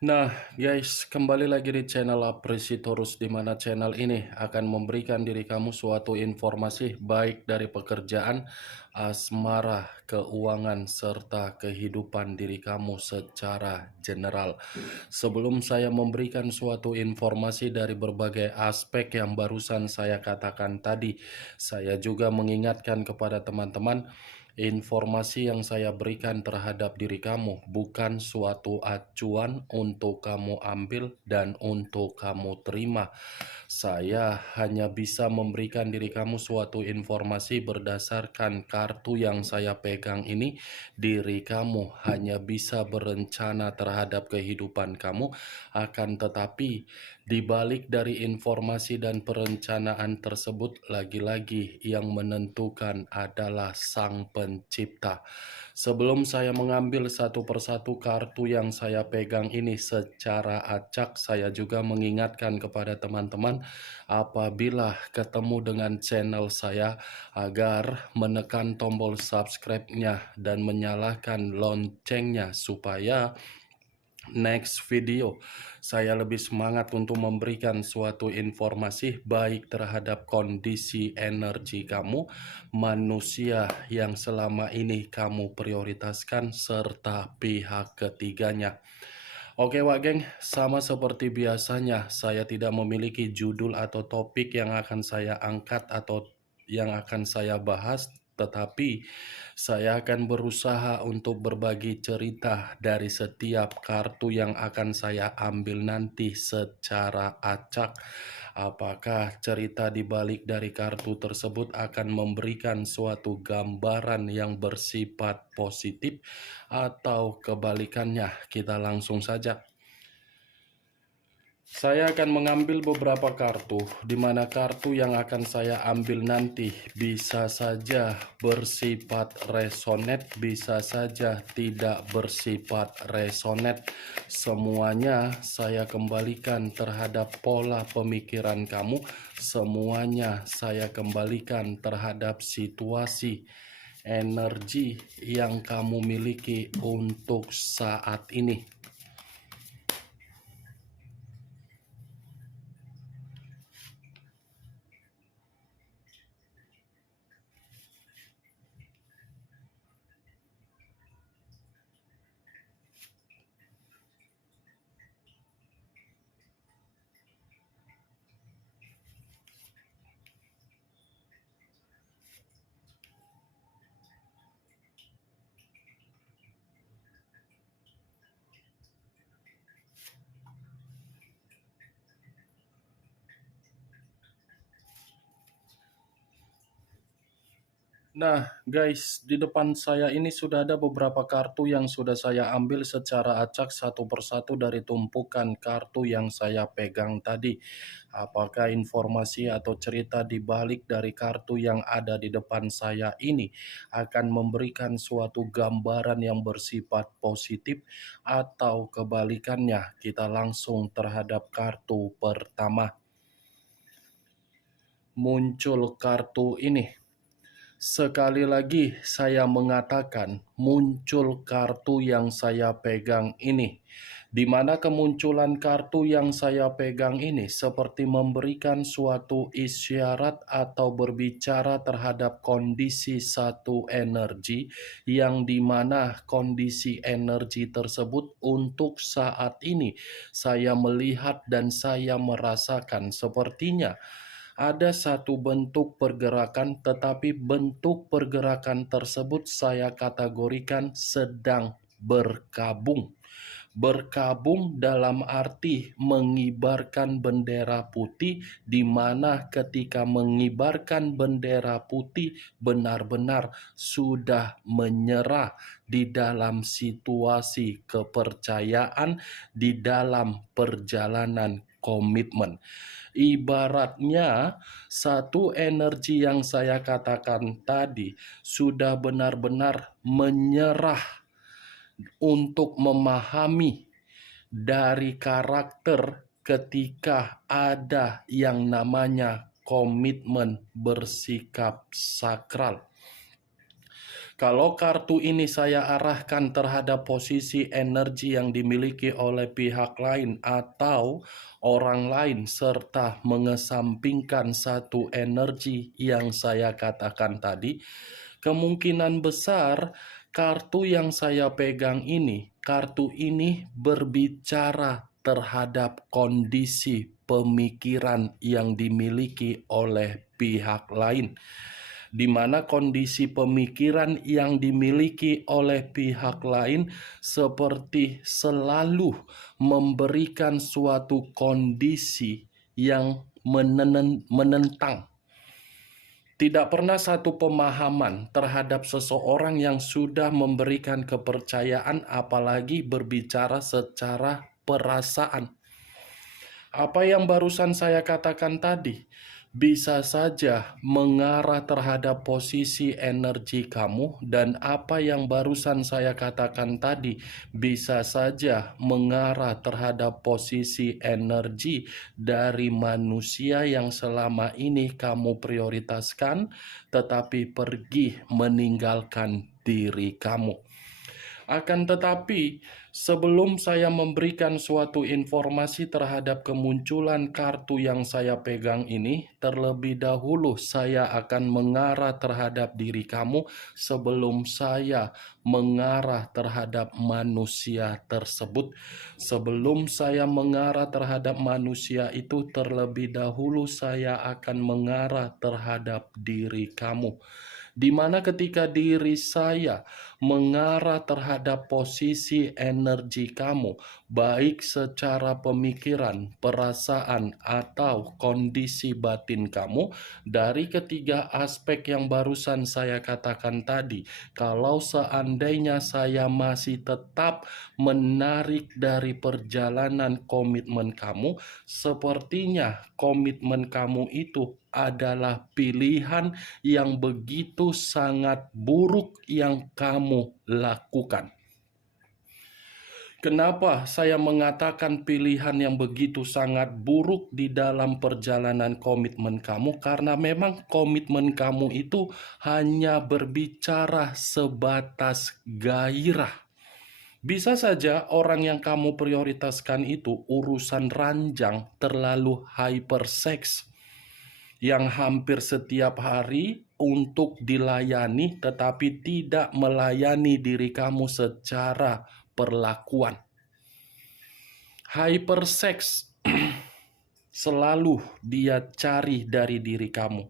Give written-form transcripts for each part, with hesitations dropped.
Nah, guys, kembali lagi di channel Apresitorus, di mana channel ini akan memberikan diri kamu suatu informasi baik dari pekerjaan, asmara, keuangan, serta kehidupan diri kamu secara general. Sebelum saya memberikan suatu informasi dari berbagai aspek yang barusan saya katakan tadi, saya juga mengingatkan kepada teman-teman, informasi yang saya berikan terhadap diri kamu bukan suatu acuan untuk kamu ambil dan untuk kamu terima. Saya hanya bisa memberikan diri kamu suatu informasi berdasarkan kartu yang saya pegang ini. Diri kamu hanya bisa berencana terhadap kehidupan kamu, akan tetapi di balik dari informasi dan perencanaan tersebut, lagi-lagi yang menentukan adalah Sang Pencipta. Sebelum saya mengambil satu persatu kartu yang saya pegang ini secara acak, saya juga mengingatkan kepada teman-teman apabila ketemu dengan channel saya agar menekan tombol subscribe-nya dan menyalakan loncengnya supaya next video saya lebih semangat untuk memberikan suatu informasi baik terhadap kondisi energi kamu, manusia yang selama ini kamu prioritaskan, serta pihak ketiganya. Oke Wak Geng, sama seperti biasanya saya tidak memiliki judul atau topik yang akan saya angkat atau yang akan saya bahas, tetapi saya akan berusaha untuk berbagi cerita dari setiap kartu yang akan saya ambil nanti secara acak. Apakah cerita di balik dari kartu tersebut akan memberikan suatu gambaran yang bersifat positif atau kebalikannya? Kita langsung saja. Saya akan mengambil beberapa kartu, di mana kartu yang akan saya ambil nanti bisa saja bersifat resonet, bisa saja tidak bersifat resonet. Semuanya saya kembalikan terhadap pola pemikiran kamu, semuanya saya kembalikan terhadap situasi energi yang kamu miliki untuk saat ini. Nah, guys, di depan saya ini sudah ada beberapa kartu yang sudah saya ambil secara acak satu persatu dari tumpukan kartu yang saya pegang tadi. Apakah informasi atau cerita di balik dari kartu yang ada di depan saya ini akan memberikan suatu gambaran yang bersifat positif atau kebalikannya? Kita langsung terhadap kartu pertama. Muncul kartu ini. Sekali lagi saya mengatakan muncul kartu yang saya pegang ini. Di mana kemunculan kartu yang saya pegang ini seperti memberikan suatu isyarat atau berbicara terhadap kondisi satu energi yang dimana kondisi energi tersebut untuk saat ini saya melihat dan saya merasakan sepertinya ada satu bentuk pergerakan, tetapi bentuk pergerakan tersebut saya kategorikan sedang berkabung. Berkabung dalam arti mengibarkan bendera putih, di mana ketika mengibarkan bendera putih benar-benar sudah menyerah di dalam situasi kepercayaan, di dalam perjalanan komitmen. Ibaratnya satu energi yang saya katakan tadi sudah benar-benar menyerah untuk memahami dari karakter ketika ada yang namanya komitmen bersikap sakral. Kalau kartu ini saya arahkan terhadap posisi energi yang dimiliki oleh pihak lain atau orang lain, serta mengesampingkan satu energi yang saya katakan tadi, kemungkinan besar kartu yang saya pegang ini, kartu ini berbicara terhadap kondisi pemikiran yang dimiliki oleh pihak lain, di mana kondisi pemikiran yang dimiliki oleh pihak lain seperti selalu memberikan suatu kondisi yang menentang. Tidak pernah satu pemahaman terhadap seseorang yang sudah memberikan kepercayaan, apalagi berbicara secara perasaan. Apa yang barusan saya katakan tadi bisa saja mengarah terhadap posisi energi kamu, dan apa yang barusan saya katakan tadi bisa saja mengarah terhadap posisi energi dari manusia yang selama ini kamu prioritaskan, tetapi pergi meninggalkan diri kamu. Akan tetapi, sebelum saya memberikan suatu informasi terhadap kemunculan kartu yang saya pegang ini, terlebih dahulu saya akan mengarah terhadap diri kamu sebelum saya mengarah terhadap manusia tersebut. Sebelum saya mengarah terhadap manusia itu, terlebih dahulu saya akan mengarah terhadap diri kamu, di mana ketika diri saya mengarah terhadap posisi energi kamu, baik secara pemikiran, perasaan, atau kondisi batin kamu, dari ketiga aspek yang barusan saya katakan tadi, kalau seandainya saya masih tetap menarik dari perjalanan komitmen kamu, sepertinya komitmen kamu itu adalah pilihan yang begitu sangat buruk yang kamu lakukan. Kenapa saya mengatakan pilihan yang begitu sangat buruk di dalam perjalanan komitmen kamu? Karena memang komitmen kamu itu hanya berbicara sebatas gairah. Bisa saja orang yang kamu prioritaskan itu urusan ranjang, terlalu hyperseks, yang hampir setiap hari untuk dilayani, tetapi tidak melayani diri kamu secara perlakuan. Hyperseks selalu dia cari dari diri kamu.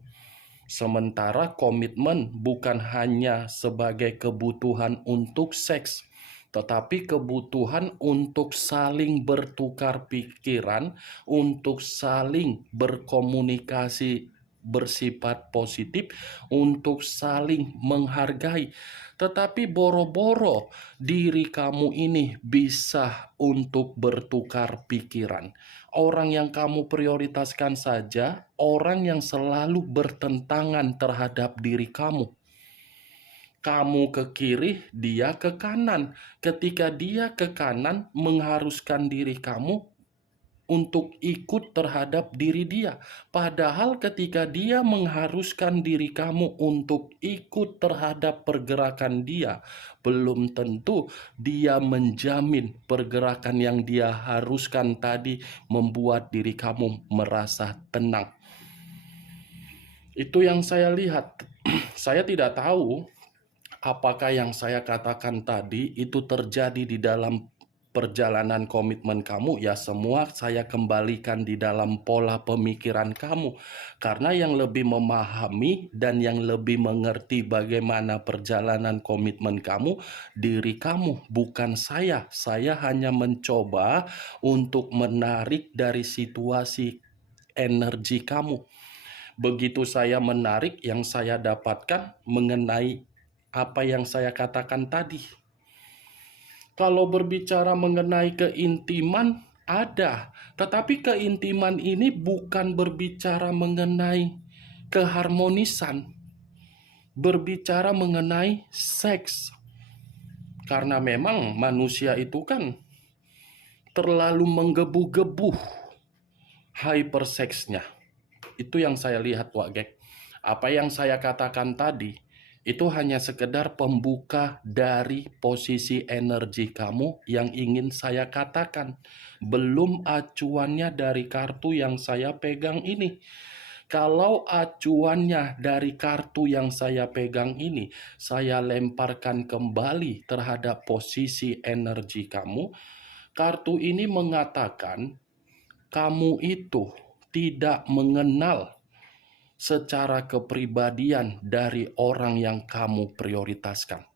Sementara komitmen bukan hanya sebagai kebutuhan untuk seks, tetapi kebutuhan untuk saling bertukar pikiran, untuk saling berkomunikasi bersifat positif, untuk saling menghargai. Tetapi boro-boro diri kamu ini bisa untuk bertukar pikiran. Orang yang kamu prioritaskan saja, orang yang selalu bertentangan terhadap diri kamu. Kamu ke kiri, dia ke kanan. Ketika dia ke kanan, mengharuskan diri kamu untuk ikut terhadap diri dia. Padahal ketika dia mengharuskan diri kamu untuk ikut terhadap pergerakan dia, belum tentu dia menjamin pergerakan yang dia haruskan tadi membuat diri kamu merasa tenang. Itu yang saya lihat. Saya tidak tahu apakah yang saya katakan tadi itu terjadi di dalam perjalanan komitmen kamu. Ya, semua saya kembalikan di dalam pola pemikiran kamu. Karena yang lebih memahami dan yang lebih mengerti bagaimana perjalanan komitmen kamu, diri kamu, bukan saya. Saya hanya mencoba untuk menarik dari situasi energi kamu. Begitu saya menarik, yang saya dapatkan mengenai apa yang saya katakan tadi. Kalau berbicara mengenai keintiman, ada. Tetapi keintiman ini bukan berbicara mengenai keharmonisan. Berbicara mengenai seks. Karena memang manusia itu kan terlalu menggebu-gebu hyperseksnya. Itu yang saya lihat, Wak Gek. Apa yang saya katakan tadi, Itu hanya sekedar pembuka dari posisi energi kamu yang ingin saya katakan. Belum acuannya dari kartu yang saya pegang ini. Kalau acuannya dari kartu yang saya pegang ini, saya lemparkan kembali terhadap posisi energi kamu. Kartu ini mengatakan kamu itu tidak mengenal secara kepribadian dari orang yang kamu prioritaskan.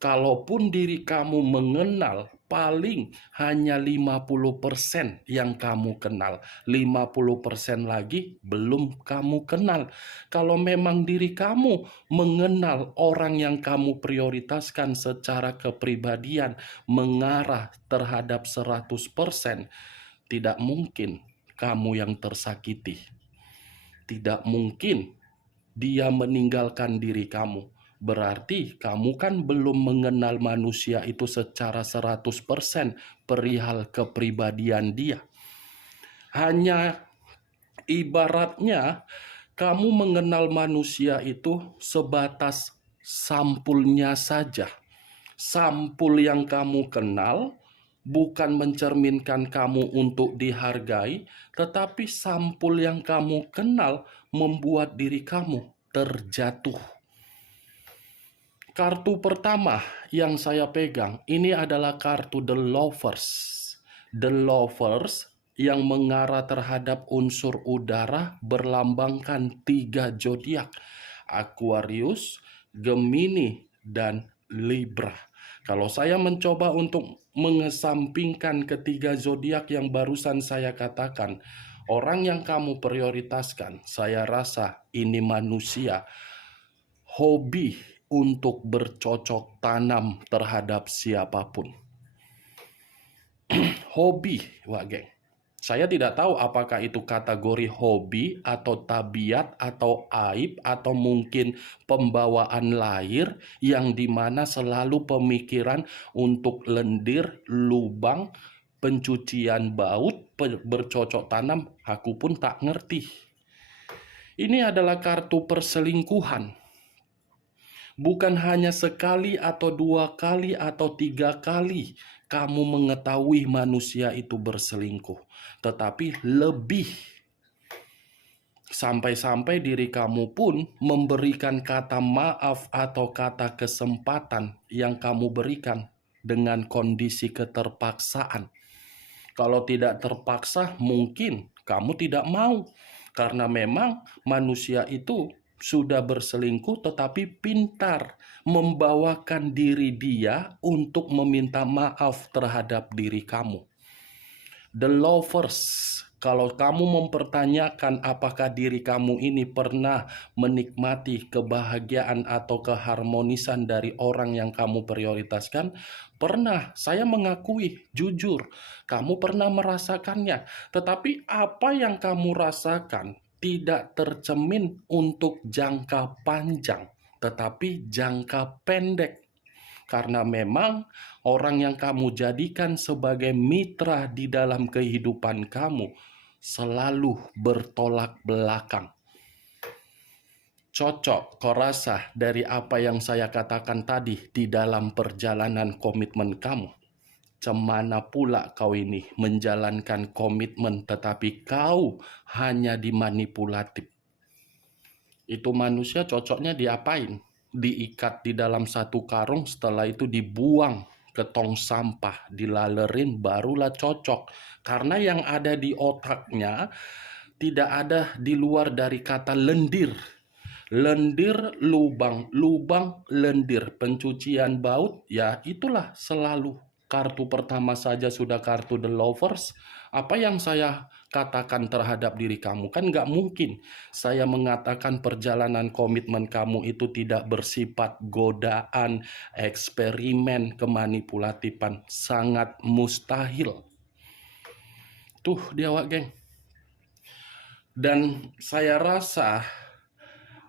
Kalaupun diri kamu mengenal, paling hanya 50% yang kamu kenal. 50% lagi belum kamu kenal. Kalau memang diri kamu mengenal orang yang kamu prioritaskan secara kepribadian mengarah terhadap 100%, tidak mungkin kamu yang tersakiti. Tidak mungkin dia meninggalkan diri kamu. Berarti kamu kan belum mengenal manusia itu secara 100% perihal kepribadian dia. Hanya ibaratnya kamu mengenal manusia itu sebatas sampulnya saja. Sampul yang kamu kenal bukan mencerminkan kamu untuk dihargai, tetapi sampul yang kamu kenal membuat diri kamu terjatuh. Kartu pertama yang saya pegang ini adalah kartu The Lovers. The Lovers yang mengarah terhadap unsur udara berlambangkan 3 zodiak: Aquarius, Gemini, dan Libra. Kalau saya mencoba untuk mengesampingkan ketiga zodiak yang barusan saya katakan, orang yang kamu prioritaskan, saya rasa ini manusia hobi untuk bercocok tanam terhadap siapapun. Hobi, Wak Geng. Saya tidak tahu apakah itu kategori hobi atau tabiat atau aib atau mungkin pembawaan lahir yang dimana selalu pemikiran untuk lendir, lubang, pencucian baut, bercocok tanam, aku pun tak ngerti. Ini adalah kartu perselingkuhan. Bukan hanya sekali atau 2 kali atau 3 kali kamu mengetahui manusia itu berselingkuh, tetapi lebih. Sampai-sampai diri kamu pun memberikan kata maaf atau kata kesempatan yang kamu berikan dengan kondisi keterpaksaan. Kalau tidak terpaksa, mungkin kamu tidak mau. Karena memang manusia itu sudah berselingkuh tetapi pintar membawakan diri dia untuk meminta maaf terhadap diri kamu. The Lovers, kalau kamu mempertanyakan apakah diri kamu ini pernah menikmati kebahagiaan atau keharmonisan dari orang yang kamu prioritaskan, pernah. Saya mengakui, jujur, kamu pernah merasakannya. Tetapi apa yang kamu rasakan tidak tercermin untuk jangka panjang, tetapi jangka pendek. Karena memang orang yang kamu jadikan sebagai mitra di dalam kehidupan kamu selalu bertolak belakang. Cocok kau rasa dari apa yang saya katakan tadi di dalam perjalanan komitmen kamu? Cemana pula kau ini menjalankan komitmen tetapi kau hanya dimanipulatif. Itu manusia cocoknya diapain? Diikat di dalam satu karung, setelah itu dibuang ke tong sampah, dilalerin, barulah cocok. Karena yang ada di otaknya tidak ada di luar dari kata lendir. Lendir, lubang, lubang, lendir, pencucian baut, ya itulah selalu. Kartu pertama saja sudah kartu The Lovers. Apa yang saya katakan terhadap diri kamu? Kan nggak mungkin saya mengatakan perjalanan komitmen kamu itu tidak bersifat godaan, eksperimen, kemanipulatifan. Sangat mustahil. Tuh dia, Wak Geng. Dan saya rasa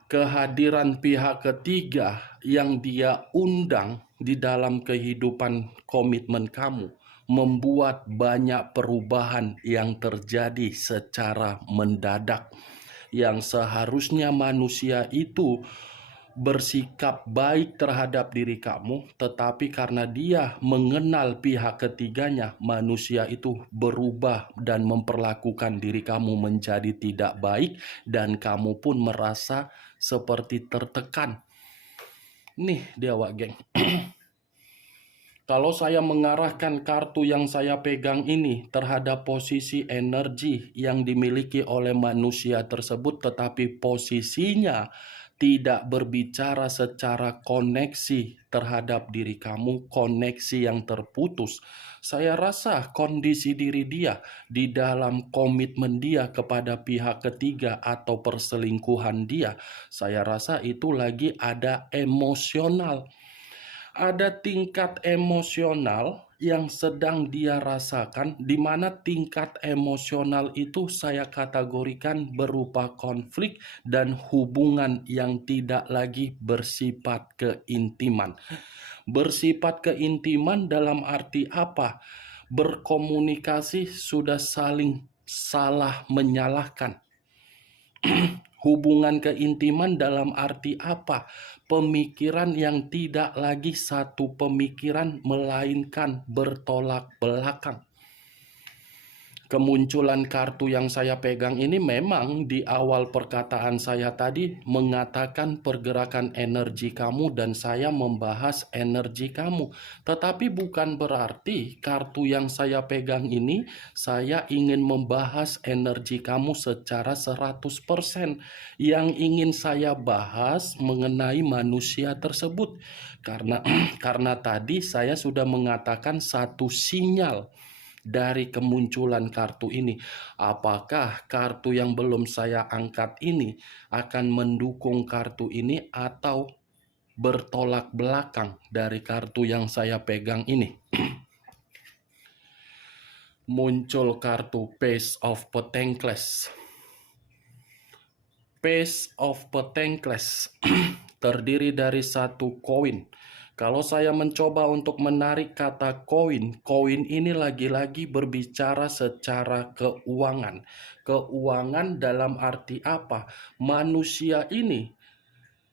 kehadiran pihak ketiga yang dia undang di dalam kehidupan komitmen kamu membuat banyak perubahan yang terjadi secara mendadak, yang seharusnya manusia itu bersikap baik terhadap diri kamu, tetapi karena dia mengenal pihak ketiganya, manusia itu berubah dan memperlakukan diri kamu menjadi tidak baik, dan kamu pun merasa seperti tertekan. Nih dia, Wak Geng. Kalau saya mengarahkan kartu yang saya pegang ini terhadap posisi energi yang dimiliki oleh manusia tersebut, tetapi posisinya tidak berbicara secara koneksi terhadap diri kamu, koneksi yang terputus. Saya rasa kondisi diri dia di dalam komitmen dia kepada pihak ketiga atau perselingkuhan dia, saya rasa itu lagi ada emosional. Ada tingkat emosional yang sedang dia rasakan, di mana tingkat emosional itu saya kategorikan berupa konflik dan hubungan yang tidak lagi bersifat keintiman. Bersifat keintiman dalam arti apa? Berkomunikasi sudah saling salah menyalahkan. Hubungan keintiman dalam arti apa? Pemikiran yang tidak lagi satu pemikiran, melainkan bertolak belakang. Kemunculan kartu yang saya pegang ini memang di awal perkataan saya tadi mengatakan pergerakan energi kamu dan saya membahas energi kamu. Tetapi bukan berarti kartu yang saya pegang ini saya ingin membahas energi kamu secara 100%. Yang ingin saya bahas mengenai manusia tersebut. Karena tadi saya sudah mengatakan satu sinyal dari kemunculan kartu ini. Apakah kartu yang belum saya angkat ini akan mendukung kartu ini atau bertolak belakang dari kartu yang saya pegang ini? Muncul kartu Page of Pentacles. Page of Pentacles terdiri dari satu koin. Kalau saya mencoba untuk menarik kata koin, koin ini lagi-lagi berbicara secara keuangan. Keuangan dalam arti apa? Manusia ini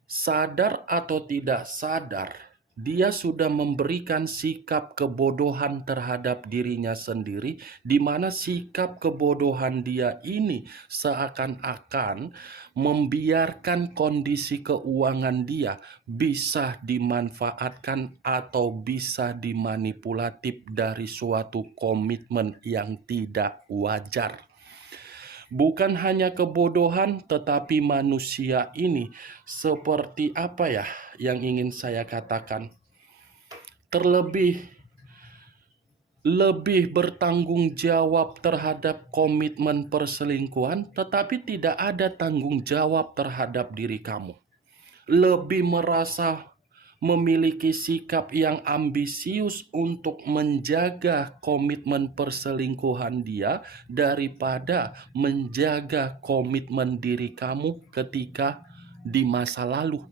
sadar atau tidak sadar, dia sudah memberikan sikap kebodohan terhadap dirinya sendiri, di mana sikap kebodohan dia ini seakan-akan membiarkan kondisi keuangan dia bisa dimanfaatkan atau bisa dimanipulatif dari suatu komitmen yang tidak wajar. Bukan hanya kebodohan, tetapi manusia ini seperti apa ya yang ingin saya katakan? Lebih bertanggung jawab terhadap komitmen perselingkuhan, tetapi tidak ada tanggung jawab terhadap diri kamu. Lebih merasa memiliki sikap yang ambisius untuk menjaga komitmen perselingkuhan dia daripada menjaga komitmen diri kamu ketika di masa lalu.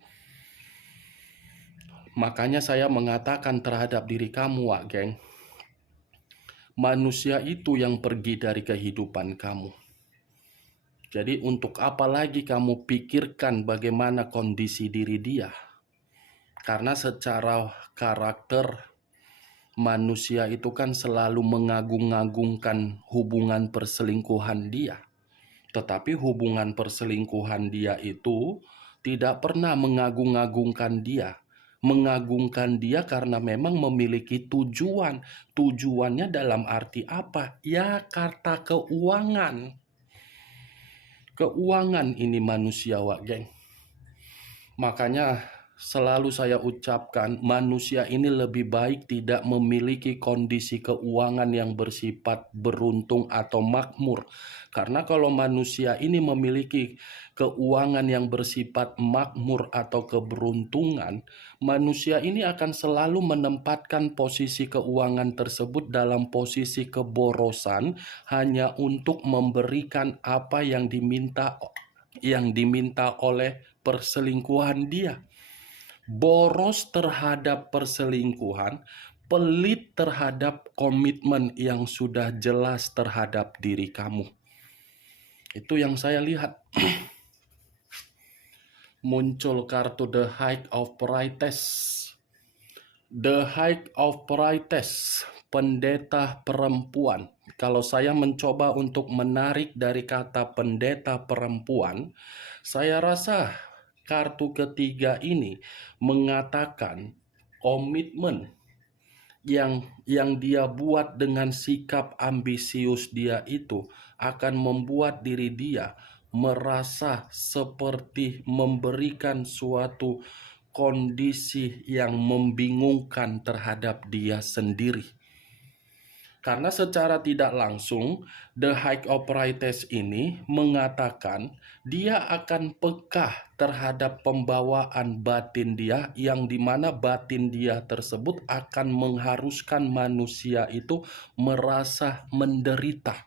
Makanya saya mengatakan terhadap diri kamu, Wak Geng, manusia itu yang pergi dari kehidupan kamu. Jadi untuk apa lagi kamu pikirkan bagaimana kondisi diri dia? Karena secara karakter manusia itu kan selalu mengagung-agungkan hubungan perselingkuhan dia. Tetapi hubungan perselingkuhan dia itu tidak pernah mengagung-agungkan dia. Mengagungkan dia karena memang memiliki tujuan. Tujuannya dalam arti apa? Ya kata keuangan. Keuangan ini manusia, Wak Geng. Makanya selalu saya ucapkan, manusia ini lebih baik tidak memiliki kondisi keuangan yang bersifat beruntung atau makmur. Karena kalau manusia ini memiliki keuangan yang bersifat makmur atau keberuntungan, manusia ini akan selalu menempatkan posisi keuangan tersebut dalam posisi keborosan hanya untuk memberikan apa yang diminta oleh perselingkuhan dia. Boros terhadap perselingkuhan, pelit terhadap komitmen yang sudah jelas terhadap diri kamu. Itu yang saya lihat. Muncul kartu The Height of Porites. The Height of Porites, pendeta perempuan. Kalau saya mencoba untuk menarik dari kata pendeta perempuan, saya rasa kartu ketiga ini mengatakan komitmen yang dia buat dengan sikap ambisius dia itu akan membuat diri dia merasa seperti memberikan suatu kondisi yang membingungkan terhadap dia sendiri. Karena secara tidak langsung, The High Operators ini mengatakan dia akan peka terhadap pembawaan batin dia, yang dimana batin dia tersebut akan mengharuskan manusia itu merasa menderita.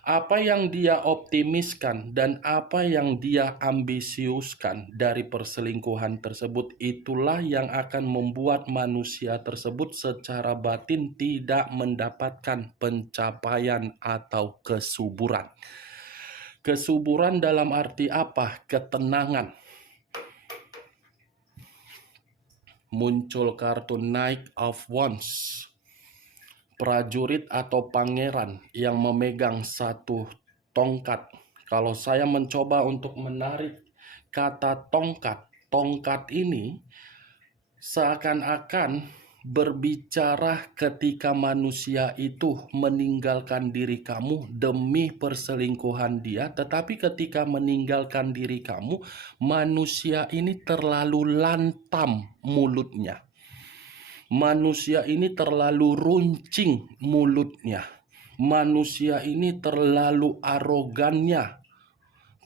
Apa yang dia optimiskan dan apa yang dia ambisiuskan dari perselingkuhan tersebut, itulah yang akan membuat manusia tersebut secara batin tidak mendapatkan pencapaian atau kesuburan. Kesuburan dalam arti apa? Ketenangan. Muncul kartu Knight of Wands. Prajurit atau pangeran yang memegang satu tongkat. Kalau saya mencoba untuk menarik kata tongkat, tongkat ini seakan-akan berbicara ketika manusia itu meninggalkan diri kamu demi perselingkuhan dia, tetapi ketika meninggalkan diri kamu, manusia ini terlalu lantam mulutnya. Manusia ini terlalu runcing mulutnya. Manusia ini terlalu arogannya.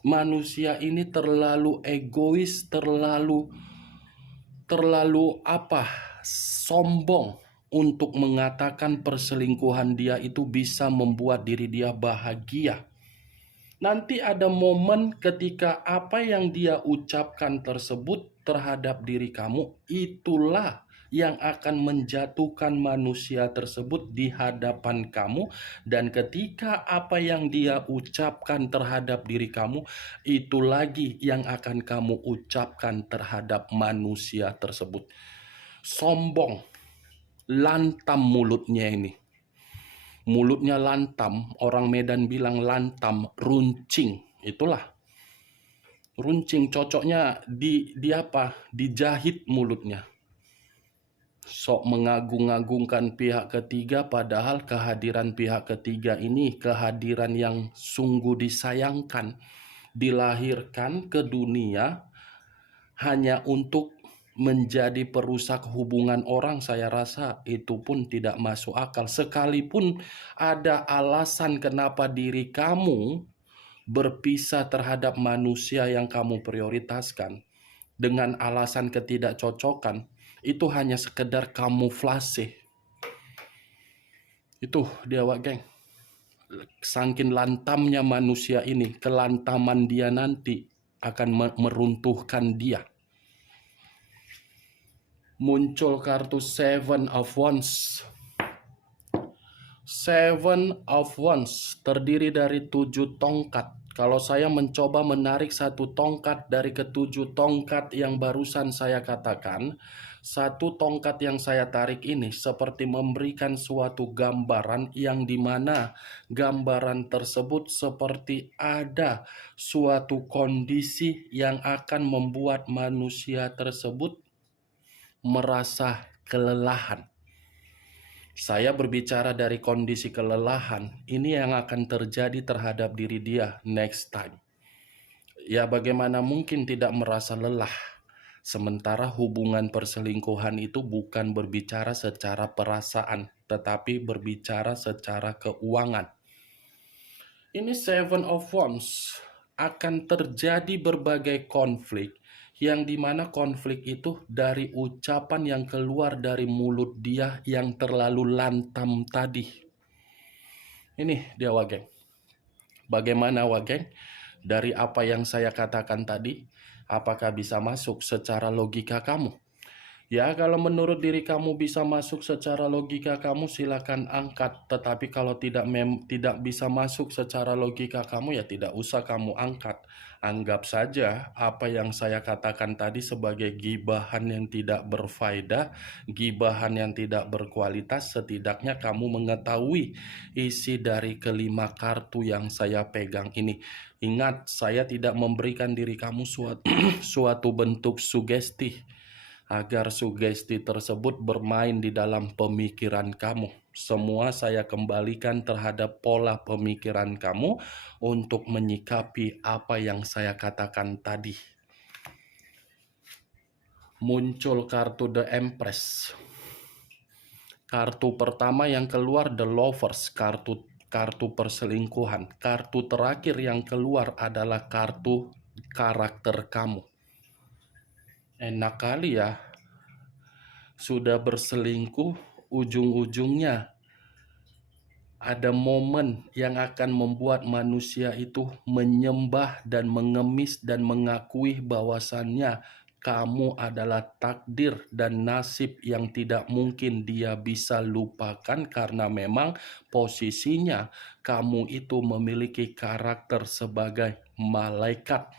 Manusia ini terlalu egois, terlalu sombong untuk mengatakan perselingkuhan dia itu bisa membuat diri dia bahagia. Nanti ada momen ketika apa yang dia ucapkan tersebut terhadap diri kamu, itulah yang akan menjatuhkan manusia tersebut di hadapan kamu. Dan ketika apa yang dia ucapkan terhadap diri kamu, itu lagi yang akan kamu ucapkan terhadap manusia tersebut. Sombong, lantam mulutnya ini. Mulutnya lantam, orang Medan bilang lantam, runcing. Itulah runcing, cocoknya dijahit mulutnya. Sok mengagung-agungkan pihak ketiga, padahal kehadiran pihak ketiga ini kehadiran yang sungguh disayangkan. Dilahirkan ke dunia hanya untuk menjadi perusak hubungan orang. Saya rasa itu pun tidak masuk akal. Sekalipun ada alasan kenapa diri kamu berpisah terhadap manusia yang kamu prioritaskan dengan alasan ketidakcocokan, itu hanya sekedar kamuflase. Itu dia, Wak Geng. Saking lantamnya manusia ini, kelantaman dia nanti akan meruntuhkan dia. Muncul kartu Seven of Wands. Seven of Wands terdiri dari 7 tongkat. Kalau saya mencoba menarik satu tongkat dari ketujuh tongkat yang barusan saya katakan, satu tongkat yang saya tarik ini seperti memberikan suatu gambaran yang dimana gambaran tersebut seperti ada suatu kondisi yang akan membuat manusia tersebut merasa kelelahan. Saya berbicara dari kondisi kelelahan, ini yang akan terjadi terhadap diri dia next time. Ya, bagaimana mungkin tidak merasa lelah? Sementara hubungan perselingkuhan itu bukan berbicara secara perasaan, tetapi berbicara secara keuangan. Ini Seven of Wands, akan terjadi berbagai konflik, yang dimana konflik itu dari ucapan yang keluar dari mulut dia yang terlalu lantam tadi. Ini dia, Wak Geng. Bagaimana, Wak Geng? Dari apa yang saya katakan tadi, apakah bisa masuk secara logika kamu? Ya, kalau menurut diri kamu bisa masuk secara logika kamu silakan angkat, tetapi kalau tidak bisa masuk secara logika kamu ya tidak usah kamu angkat. Anggap saja apa yang saya katakan tadi sebagai gibahan yang tidak berfaedah, gibahan yang tidak berkualitas, setidaknya kamu mengetahui isi dari kelima kartu yang saya pegang ini. Ingat, saya tidak memberikan diri kamu suatu bentuk sugesti agar sugesti tersebut bermain di dalam pemikiran kamu. Semua saya kembalikan terhadap pola pemikiran kamu untuk menyikapi apa yang saya katakan tadi. Muncul kartu The Empress. Kartu pertama yang keluar The Lovers, kartu perselingkuhan. Kartu terakhir yang keluar adalah kartu karakter kamu. Enak kali ya, sudah berselingkuh, ujung-ujungnya ada momen yang akan membuat manusia itu menyembah dan mengemis dan mengakui bahwasannya kamu adalah takdir dan nasib yang tidak mungkin dia bisa lupakan, karena memang posisinya kamu itu memiliki karakter sebagai malaikat.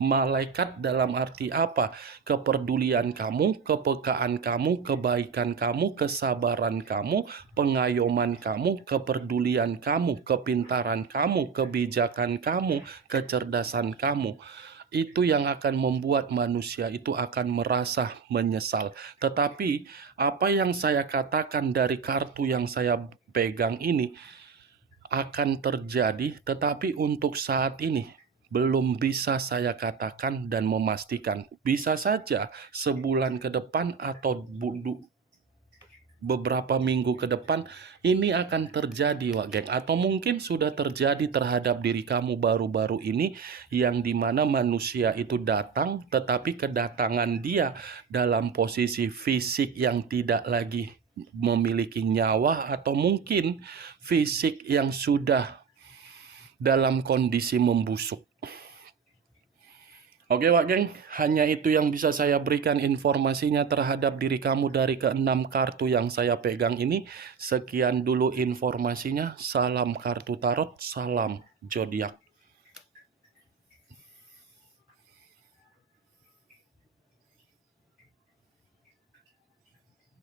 Malaikat dalam arti apa? Kepedulian kamu, kepekaan kamu, kebaikan kamu, kesabaran kamu, pengayoman kamu, kepedulian kamu, kepintaran kamu, kebijakan kamu, kecerdasan kamu. Itu yang akan membuat manusia itu akan merasa menyesal. Tetapi apa yang saya katakan dari kartu yang saya pegang ini akan terjadi, tetapi untuk saat ini belum bisa saya katakan dan memastikan. Bisa saja sebulan ke depan atau beberapa minggu ke depan ini akan terjadi, Wak Geng. Atau mungkin sudah terjadi terhadap diri kamu baru-baru ini, yang dimana manusia itu datang, tetapi kedatangan dia dalam posisi fisik yang tidak lagi memiliki nyawa, atau mungkin fisik yang sudah dalam kondisi membusuk. Oke Wak Geng, hanya itu yang bisa saya berikan informasinya terhadap diri kamu dari keenam kartu yang saya pegang ini. Sekian dulu informasinya. Salam kartu tarot, salam zodiak.